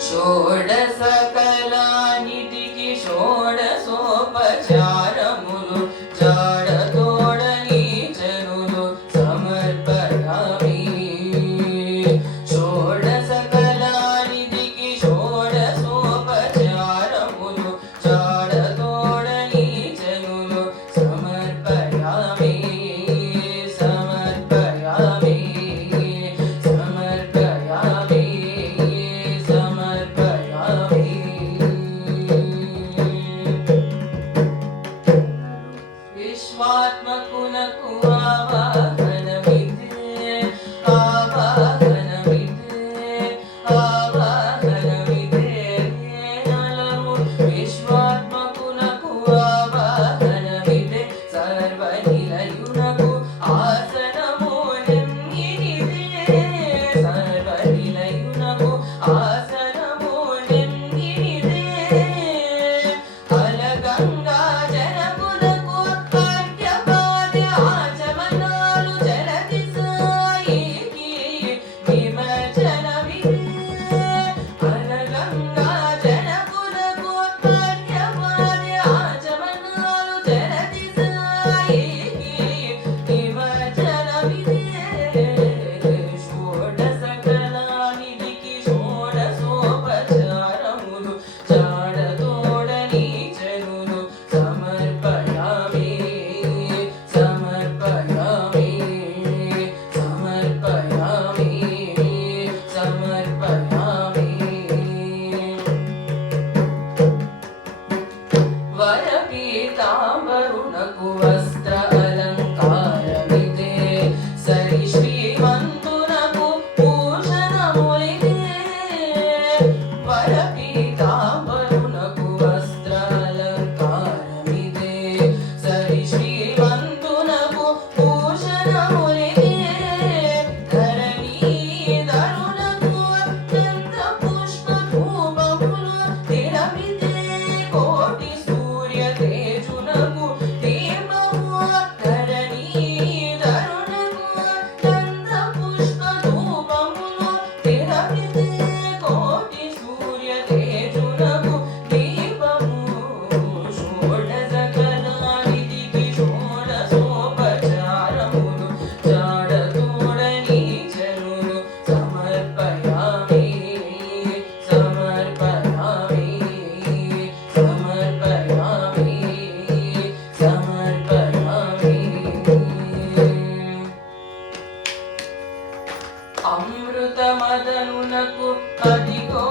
షోడశకళానిధికి షోడశోపచారములు జాడతోడని జనులు సమర్పయామి. షోడశకళానిధికి షోడశోపచారములు జాడతోడని జనులు సమర్పయామి. సమర్పయామి సమర్పయామి సమర్పయామి. విశ్వాత్మకునకు ఆవాహనమిదే ఆవాహనమిదే ఆవాహనమిదే నలము. విశ్వాత్మకునకు ఆవాహనమిదే సర్వనిలయునకు ఆసనము నెమ్మినిదే. సర్వనిలయునకు ఆసనము నెమ్మినిదే. అలగంగా జనకులకు అర్ఘ్యపాద్య ఆచమనాలు జలది సాయికి నిమజ్జనమిదే. అలగంగా జనకులకు అర్ఘ్యపాద్య ఆచమనాలు జలది సాయికి నిమజ్జనమిదే. షోడశకళానిధికి షోడశోపచారములు జాడతోడని జనులు సమర్పయామి. సమర్పయామి సమర్పయామి సమర్పయామి. వరపీతాంబరునకు వస్త్ర అలంకారమిదే. సరి శ్రీమంతునకు భూషణములిదే. వరపీతాంబరునకు వస్త్ర అలంకారమిదే. సరి శ్రీమంతునకు భూషణములిదే. ధరణీధరునకు అత్యంత పుష్ప ధూపములు తిలమిదే. కోటి సూర్య తేజునకు దీపము. ధరణీధరునకు అత్యంత పుష్ప ధూపములు తిలమిదే. కోటి సూర్య తేజునకు దీపము. షోడశకళానిధికి షోడశోపచారములు జాడతోడని జనులు సమర్పయామి. సమర్పయామి సమర్పయామి సమర్పయామి. అమృతమదనునకు అదిగో